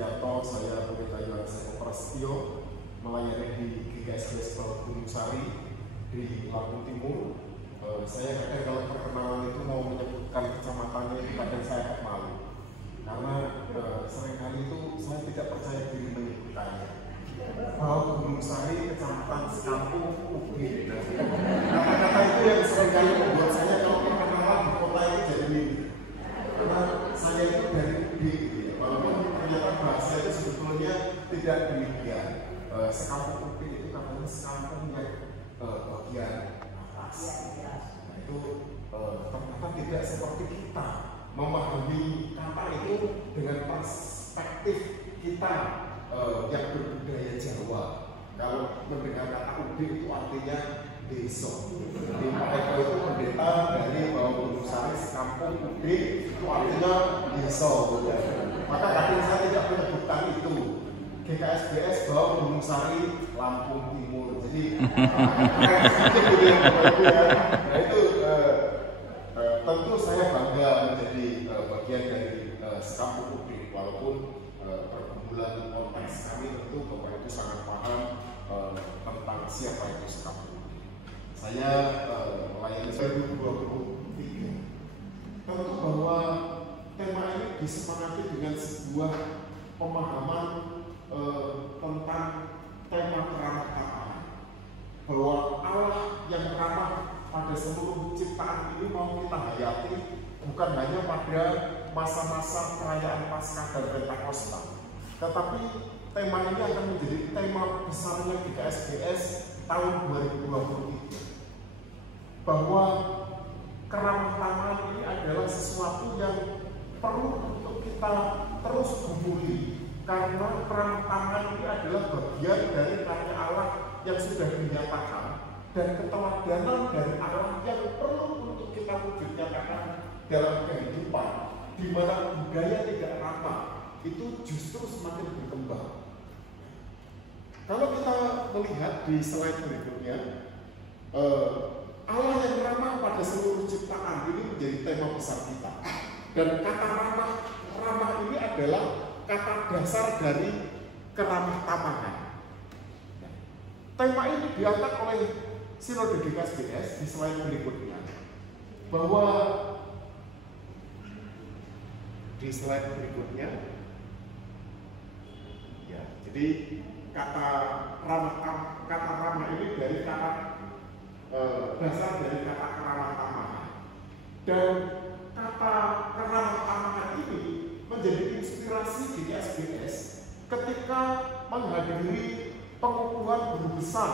Sugiarto, saya Pendeta Yohanes Eko Prasetyo, melayani di GKSBS Gunung Sari di Lampung Timur. Saya kadang kalau perkenalan itu mau menyebutkan kecamatannya itu kadang saya agak malu, karena seringkali itu saya tidak percaya diri menyebutkannya. Bahwa Gunung Sari, kecamatan sekampung UB. Kata-kata itu yang seringkali membuat saya kalau perkenalan di kota itu jadi mimpi. Karena saya itu dari UB, gitu ya. Walaupun ternyata bahasa itu sebetulnya tidak demikian. Sekampung UB itu katanya sekampung yang bagian atas. Nah, itu ternyata tidak seperti kita memahami kata itu dengan perspektif kita yang berbudaya Jawa. Kalau mendengar kata UB itu artinya desa. Jadi Pak Eko itu pendeta dari Gunung Sari sekampung UB itu artinya desa. Maka kadang saya tidak menyebutkan itu. GKSBS Gunung Sari Lampung Timur. Jadi itu tentu saya bangga menjadi bagian dari sekampung UB, walaupun pergumulan konteks kami tentu Bapak itu sangat paham tentang siapa itu sekampung UB. Saya melayani 2023. Tentu bahwa tema ini disemangati dengan sebuah pemahaman tentang tema keramah-tamahan, bahwa Allah yang ramah pada seluruh ciptaan ini mau kita hayati bukan hanya pada masa-masa perayaan Paskah dan Pentakosta, tetapi tema ini akan menjadi tema besarnya GKSBS tahun 2023, bahwa keramah-tamahan ini adalah sesuatu yang perlu untuk kita terus gumuli, karena keramah-tamahan ini adalah bagian dari karya Allah yang sudah dinyatakan dan keteladanan dari Allah yang perlu untuk kita wujudkan dalam kehidupan, di mana budaya tidak ramah itu justru semakin berkembang. Kalau kita melihat di slide berikutnya, Allah yang ramah pada seluruh ciptaan ini menjadi tema besar kita. Dan kata ramah ini adalah kata dasar dari keramah-tamahan. Tema ini diangkat oleh Sinode GKSBS di slide berikutnya, bahwa di slide berikutnya, ya, jadi kata ramah ini dari kata dasar dari kata keramah-tamahan, dan kata keramah-tamahan ini menjadi inspirasi GKSBS ketika menghadiri pengukuhan guru besar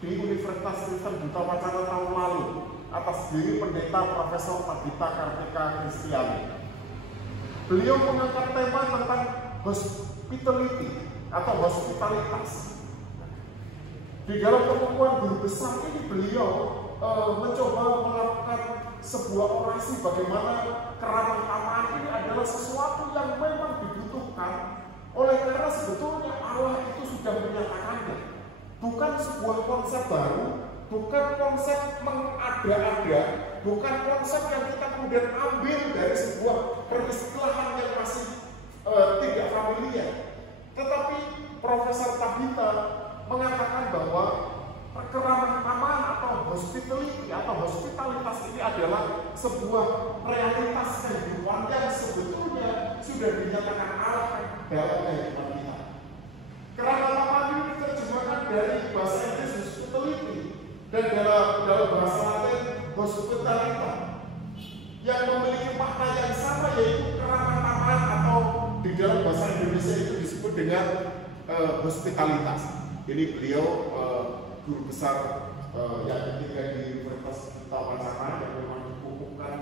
di Universitas Kristen Duta Wacana tahun lalu atas diri pendeta Profesor Tabita Kartika Kristiani. Beliau mengangkat tema tentang hospitality atau hospitalitas. Di dalam pengukuhan guru besar ini beliau mencoba melakukan sebuah orasi bagaimana keramah-tamahan ini adalah sesuatu yang memang dibutuhkan, oleh karena sebetulnya Allah itu sudah menyatakannya. Bukan sebuah konsep baru, bukan konsep mengada-ada, bukan konsep yang kita kemudian ambil dari sebuah peristilahan yang masih tidak familiar. Tetapi Profesor Tabita mengatakan bahwa keramah-tamahan atau hospitality atau hospitalitas ini adalah sebuah realitas kehidupan yang sebetulnya sudah dinyatakan Allah dalam kehidupan kita. Keramah-tamahan ini diterjemahkan dari bahasa Inggris hospitality dan dalam bahasa Latin hospitalita, yang memiliki makna yang sama, yaitu keramah-tamahan, atau di dalam bahasa Indonesia itu disebut dengan hospitalitas. Ini beliau guru besar yang ketiga di Universitas Duta Wacana yang memang dikukuhkan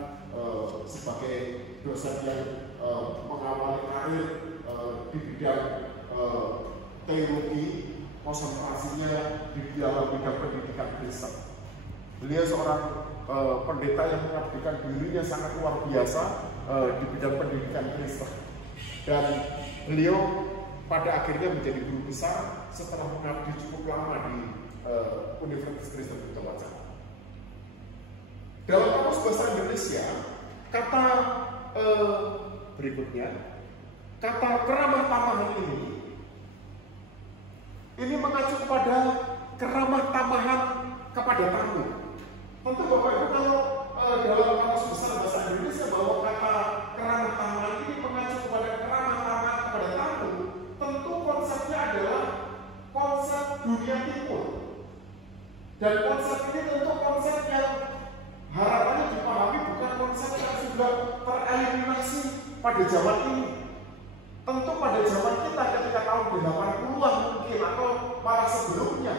sebagai dosen yang mengawali karir di bidang teologi, konsentrasinya di dalam bidang pendidikan Kristen. Beliau seorang pendeta yang mengabdikan dirinya sangat luar biasa di bidang pendidikan Kristen, dan beliau pada akhirnya menjadi guru besar setelah mengabdi cukup lama di Universitas Kristen Duta Wacana. Dalam kamus bahasa Indonesia, kata berikutnya, kata keramah tamahan ini mengacu kepada keramah tamahan kepada tamu. Tentu Bapak Ibu kalau dalam kamus besar bahasa Indonesia bahwa kata keramah tamahan ini mengacu kepada keramah tamahan kepada tamu, tentu konsepnya adalah konsep dunia timur. Dan konsep ini tentu konsep yang harapannya dipahami bukan konsep yang sudah tereliminasi pada zaman ini. Tentu pada zaman kita ketika tahun 80-an mungkin atau malah sebelumnya,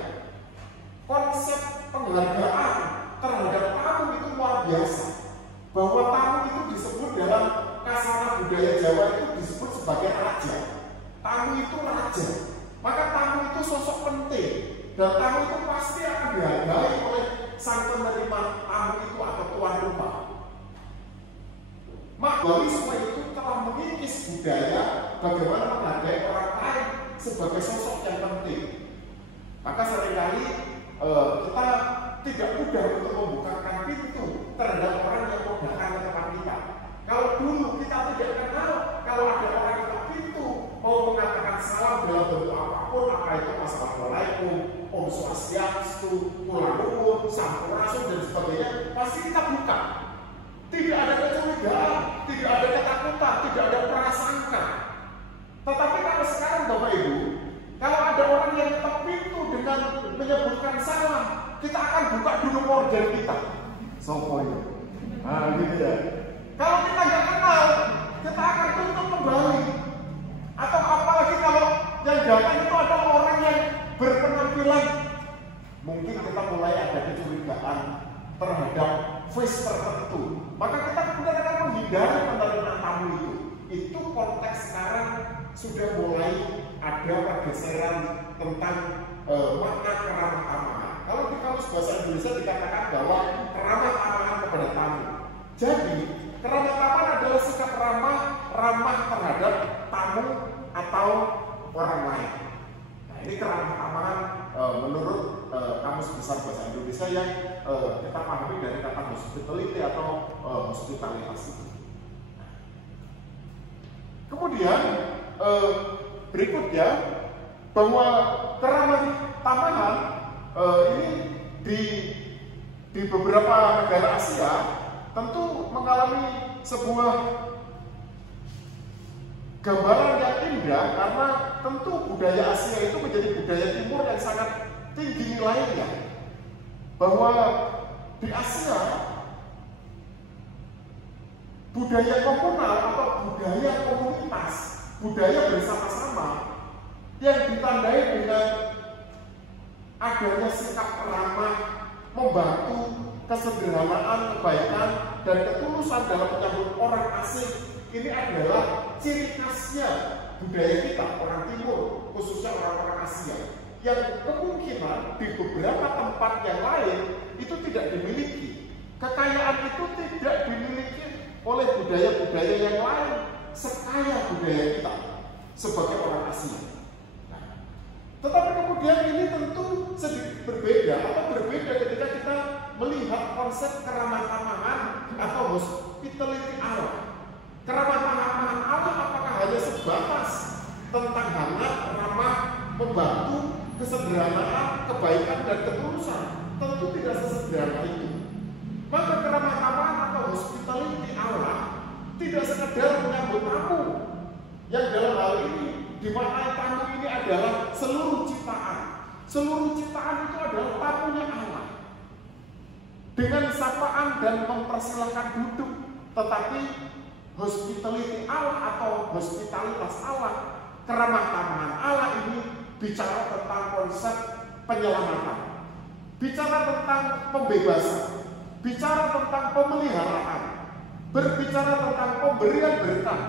konsep penghargaan terhadap tamu itu luar biasa. Bahwa tamu itu disebut dalam kasana budaya Jawa itu disebut sebagai raja. Tamu itu raja. Maka tamu itu sosok penting. Dan tamu itu pasti akan dihargai oleh sang penerima tamu itu atau tuan rumah. Makbarisme itu telah mengikis budaya bagaimana menghargai orang lain sebagai sosok yang penting. Maka seringkali kita tidak mudah untuk membukakan pintu terhadap orang yang mau datang ke tempat kita. Kalau dulu kita tidak kenal, kalau ada orang yang buka pintu mau mengatakan salam dalam bentuk apapun, apa itu assalamualaikum, om swastiastu, kula nuwun, sampurasun dan sebagainya, pasti kita buka. Tidak ada kecurigaan, tidak ada ketakutan, tidak ada prasangka. Tetapi kalau sekarang Bapak Ibu, kalau ada orang yang ketok pintu dengan menyebutkan salam, kita akan buka dulu order kita. Sopo ya? Nah gitu ya. Kalau kita nggak kenal, kita akan tutup kembali. Atau apalagi kalau yang datang itu adalah orang yang berpenampilan, mungkin kita mulai ada kecurigaan terhadap face tertentu. Maka kita kemudian akan menghindari penerimaan tamu itu. Itu konteks sekarang sudah mulai ada pergeseran tentang makna keramah tamahan. Kalau di kamus bahasa Indonesia dikatakan bahwa keramah tamahan kepada tamu. Jadi keramah tamahan adalah sikap ramah terhadap tamu atau orang lain. Nah ini keramah tamahan menurut kamus besar bahasa Indonesia yang kita pahami dari kata hospitality atau hospitalitas itu. Kemudian berikutnya bahwa keramah tamahan ini di beberapa negara Asia tentu mengalami sebuah gambaran yang indah karena tentu budaya Asia itu menjadi budaya timur yang sangat tinggi nilainya. Bahwa di Asia budaya komunal atau budaya komunitas, budaya bersama-sama yang ditandai dengan adanya sikap ramah, membantu, kesederhanaan, kebaikan, dan ketulusan dalam menyambut orang asing. Ini adalah ciri khasnya budaya kita, orang timur, khususnya orang-orang Asia, yang kemungkinan di beberapa tempat yang lain itu tidak dimiliki. Kekayaan itu tidak dimiliki oleh budaya-budaya yang lain sekaya budaya kita sebagai orang Asia. Nah, tetapi kemudian ini tentu sedikit berbeda atau berbeda ketika kita melihat konsep keramah tamahan atau hospitality Allah. Keramah tamahan Allah apakah hanya sebatas tentang hangat, ramah, membantu, kesederhanaan, kebaikan, dan ketulusan? Tentu tidak sesederhana itu. Maka keramah tamahan atau hospitality Allah tidak sekedar menyambut tamu, yang dalam hal ini dimaknai tamu ini adalah seluruh ciptaan. Seluruh ciptaan itu adalah tamunya Allah. Dengan sapaan dan mempersilahkan duduk, tetapi hospitality Allah atau hospitalitas Allah, keramah tamahan Allah ini bicara tentang konsep penyelamatan, bicara tentang pembebasan, bicara tentang pemeliharaan, berbicara tentang pemberian berkah,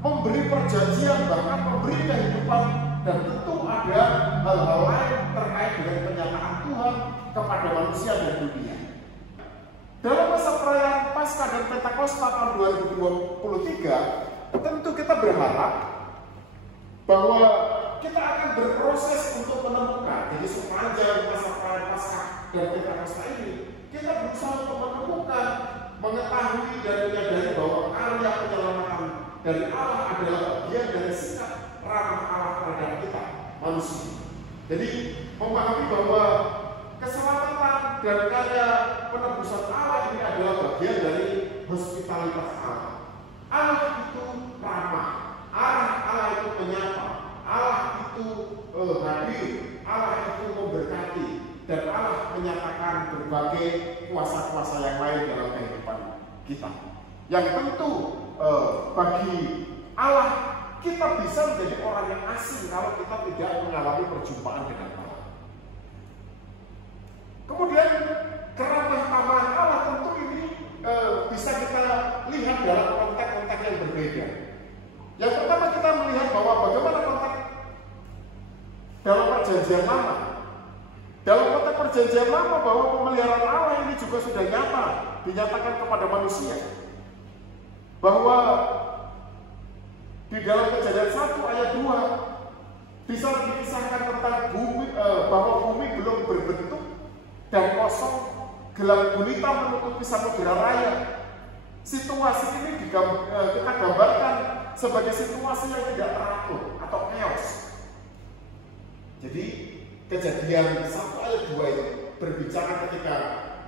memberi perjanjian, bahkan memberi kehidupan, dan tentu ada hal-hal lain terkait dengan penyataan Tuhan kepada manusia dan dunia. Dalam masa perayaan Paskah dan Pentakosta tahun 2023, tentu kita berharap bahwa kita akan berproses untuk menemukan. Jadi sepanjang masa perayaan Paskah dan Pentakosta ini, kita berusaha untuk menemukan, mengetahui dan menyadari bahwa karya penyelamatan dari Allah adalah bagian dari manusia. Jadi memahami bahwa keselamatan dan karya penebusan Allah ini adalah bagian dari hospitalitas Allah. Allah itu ramah, Allah itu menyapa, Allah itu hadir, Allah itu memberkati, dan Allah menyatakan berbagai kuasa-kuasa yang lain dalam kehidupan kita. Yang tentu bagi Allah, kita bisa menjadi orang yang asing kalau kita tidak mengalami perjumpaan dengan Allah. Kemudian keramah tamahan Allah tentu ini bisa kita lihat dalam konteks-konteks yang berbeda. Yang pertama kita melihat bahwa bagaimana konteks dalam perjanjian lama. Dalam konteks perjanjian lama bahwa pemeliharaan Allah ini juga sudah nyata dinyatakan kepada manusia. Bahwa di dalam Kejadian 1 ayat 2 bisa dikisahkan tentang bumi, bahwa bumi belum berbentuk dan kosong, gelap gulita menutupi samudera raya. Situasi ini kita gambarkan sebagai situasi yang tidak teratur atau chaos. Jadi Kejadian 1 ayat 2 itu berbicara ketika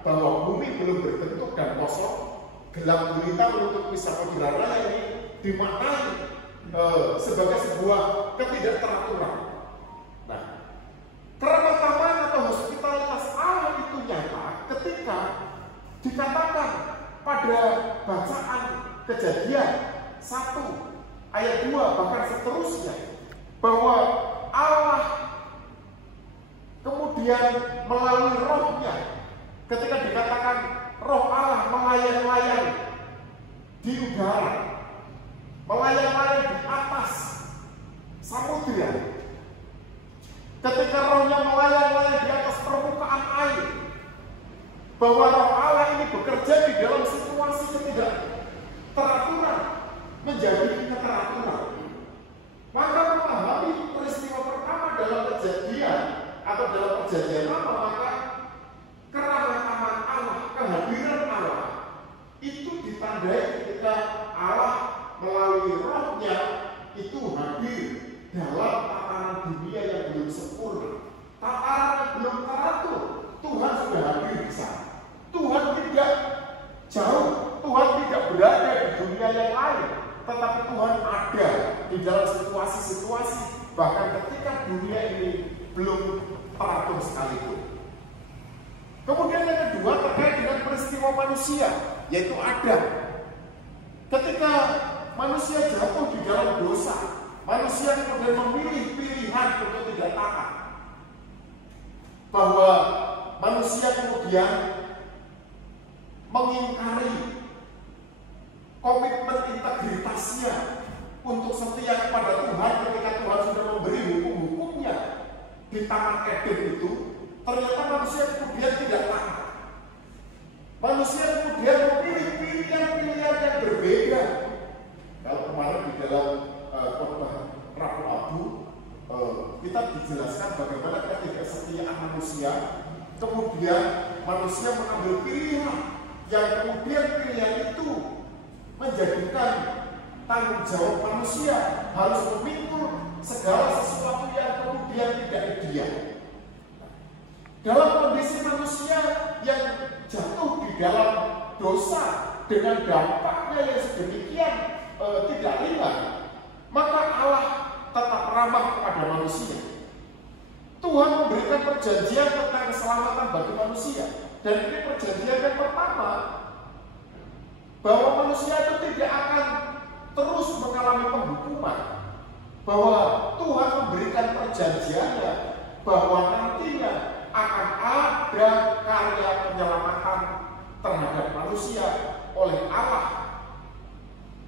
bahwa bumi belum berbentuk dan kosong, gelap gulita menutupi samudera raya ini dimaknai sebagai sebuah ketidakteraturan. Nah, keramah tamahan atau hospitalitas Allah itu nyata ketika dikatakan pada bacaan Kejadian 1 ayat 2 bahkan seterusnya bahwa Allah kemudian melalui rohnya, ketika dikatakan roh Allah melayang-layang di udara, melayang-layang di atas samudera, ketika rohnya melayang-layang di atas permukaan air, bahwa roh Allah ini bekerja di dalam situasi ketidakteraturan menjadi keteraturan. Maka memahami peristiwa pertama dalam Kejadian atau dalam perjanjian lama, maka keramah tamahan Allah, kehadiran Allah itu ditandai ketika Allah melalui rohnya itu hadir dalam tatanan dunia yang belum sempurna, tatanan yang belum teratur. Tuhan sudah hadir di sana. Tuhan tidak jauh, Tuhan tidak berada di dunia yang lain, tetapi Tuhan ada di dalam situasi-situasi bahkan ketika dunia ini belum teratur sekalipun. Kemudian yang kedua terkait dengan peristiwa manusia, yaitu Adam. Ketika manusia jatuh di dalam dosa, manusia kemudian memilih pilihan untuk tidak taat. Bahwa manusia kemudian mengingkari komitmen integritasnya untuk setia kepada Tuhan ketika Tuhan sudah memberi hukum-hukumnya di Taman Eden itu. Ternyata manusia kemudian tidak taat. Manusia kemudian memilih pilihan-pilihan yang berbeda. Kalau kemarin di dalam khotbah Rabu Abu kita dijelaskan bagaimana ketidaksetiaan manusia, kemudian manusia mengambil pilihan yang kemudian pilihan itu menjadikan tanggung jawab manusia harus memikul segala sesuatu yang kemudian tidak ideal. Dalam kondisi manusia yang jatuh di dalam dosa dengan dampaknya yang sedemikian tidak ringan, maka Allah tetap ramah kepada manusia. Tuhan memberikan perjanjian tentang keselamatan bagi manusia, dan ini perjanjian yang pertama bahwa manusia itu tidak akan terus mengalami penghukuman, bahwa Tuhan memberikan perjanjiannya bahwa nantinya akan ada karya penyelamatan terhadap manusia oleh Allah,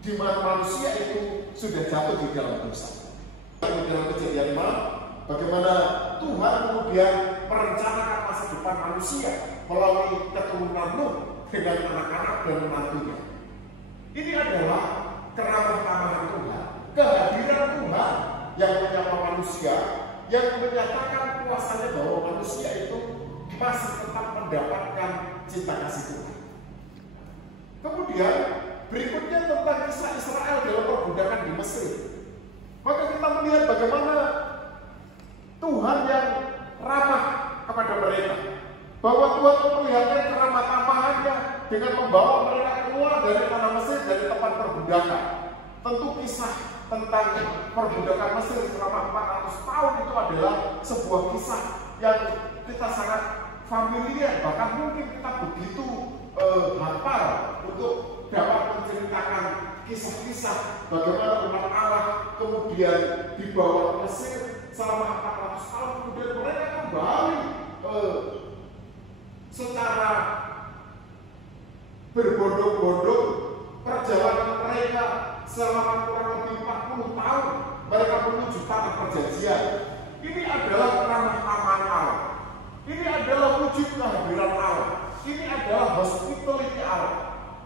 di mana manusia itu sudah jatuh di dalam dosa. Di dalam Kejadian 5, bagaimana Tuhan kemudian merencanakan masa depan manusia melalui keturunan Nuh dengan anak-anak dan menantunya. Ini adalah keramah tamahan Tuhan, kehadiran Tuhan yang menyapa manusia, yang menyatakan kuasanya bahwa manusia itu masih tetap mendapatkan cinta kasih Tuhan. Kemudian berikutnya tentang kisah Israel dalam perbudakan di Mesir. Maka kita melihat bagaimana Tuhan yang ramah kepada mereka, bahwa Tuhan memperlihatkan keramah tamahannya dengan membawa mereka keluar dari tanah Mesir, dari tempat perbudakan. Tentu kisah tentang perbudakan Mesir selama 400 tahun itu adalah sebuah kisah yang kita sangat familiar, bahkan mungkin kita begitu hafal untuk dapat menceritakan kisah-kisah bagaimana umat Allah kemudian dibawa ke Mesir selama 400 tahun, kemudian mereka kembali secara berbondong-bondong. Perjalanan mereka selama kurang lebih 40 tahun mereka menuju tanah perjanjian. Ini adalah keramah tamahan Allah. Ini adalah wujud kehadiran Allah. Ini adalah hospitality Allah.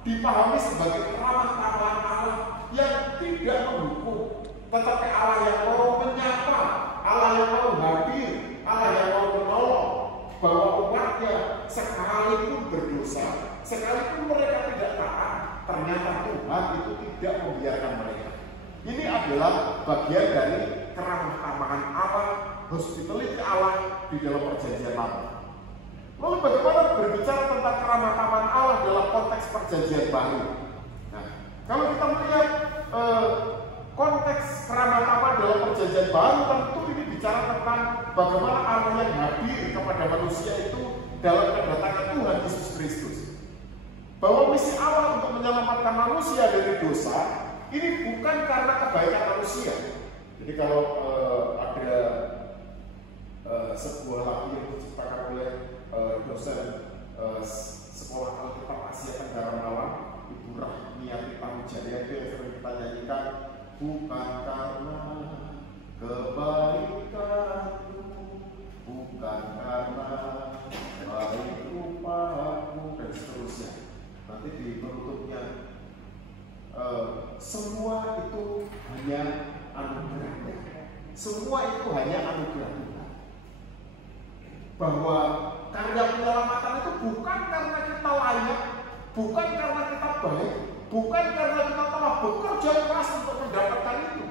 Dipahami sebagai keramah tamahan Allah yang tidak mendukung, tetapi Allah yang mau menyapa, Allah yang mau hadir, Allah yang mau menolong, bahwa umatnya sekalipun berdosa, sekalipun mereka tidak taat, ternyata Tuhan itu tidak membiarkan mereka. Ini adalah bagian dari keramah tamahan Allah, hospitality Allah di dalam perjanjian lama. Lalu bagaimana berbicara tentang keramah tamahan Allah dalam konteks perjanjian baru? Nah, kalau kita melihat konteks keramah tamahan dalam perjanjian baru, tentu ini bicara tentang bagaimana Allah yang hadir kepada manusia itu dalam kedatangan Tuhan Yesus Kristus. Bahwa misi Allah untuk menyelamatkan manusia dari dosa ini bukan karena kebaikan manusia. Jadi kalau ada sebuah lagu yang diciptakan oleh dosen sekolah Alkitab Asia Tenggara Malang, Ibu Rahmiati Pamujaya, itu yang sering kita nyanyikan, bukan karena kebaikanmu, bukan karena baik rupamu, dan seterusnya. Nanti di penutupnya, semua itu hanya anugerah. Semua itu hanya anugerah Tuhan. Bahwa karya penyelamatan itu bukan karena kita layak, bukan karena kita baik, bukan karena kita telah bekerja keras untuk mendapatkan itu,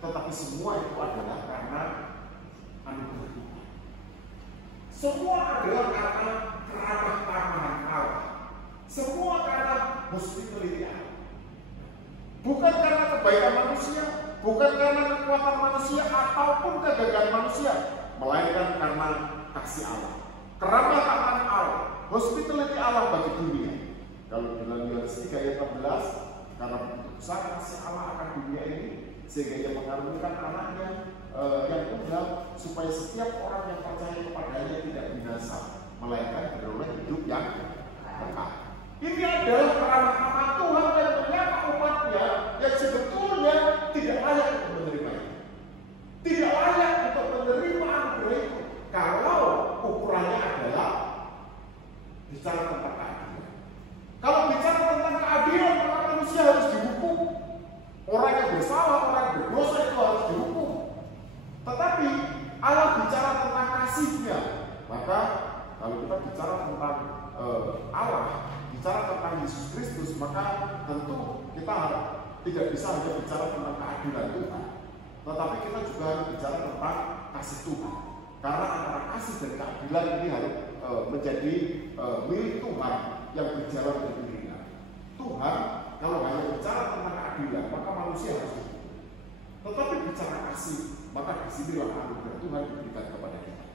tetapi semua itu adalah karena anugerah Tuhan. Semua adalah karena keramah tamahan Allah. Semua karena hospitality Allah. Bukan karena kebaikan manusia, bukan karena kekuatan manusia ataupun kegagalan manusia, melainkan karena kasih Allah, keramah tamahan Allah, hospitality Allah bagi dunia. Kalau dalam Yohanes 3 ayat 16, karena begitu besar kasih Allah akan dunia ini, sehingga Ia mengaruniakan anaknya yang tunggal, supaya setiap orang yang percaya kepadanya tidak binasa, melainkan beroleh hidup yang kekal. Ini adalah keramah tamahan Tuhan yang menyapa umatnya yang sebetulnya tidak layak untuk menerimanya, tidak layak untuk menerima anugerah itu. Kalau ukurannya adalah bicara tentang keadilan. Kalau bicara tentang keadilan, maka manusia harus dihukum. Orang yang bersalah, orang yang berdosa itu harus dihukum. Tetapi Allah bicara tentang kasih-Nya. Maka kalau kita bicara tentang Allah, bicara tentang Yesus Kristus, maka tentu kita tidak bisa hanya bicara tentang keadilan Tuhan, tetapi kita juga harus bicara tentang kasih Tuhan. Karena antara kasih dan keadilan ini harus menjadi milik Tuhan yang berjalan beriringan. Tuhan kalau hanya bicara tentang keadilan, maka manusia harus hidup. Tetapi bicara kasih, maka disinilah anugerah Tuhan diberikan kepada kita.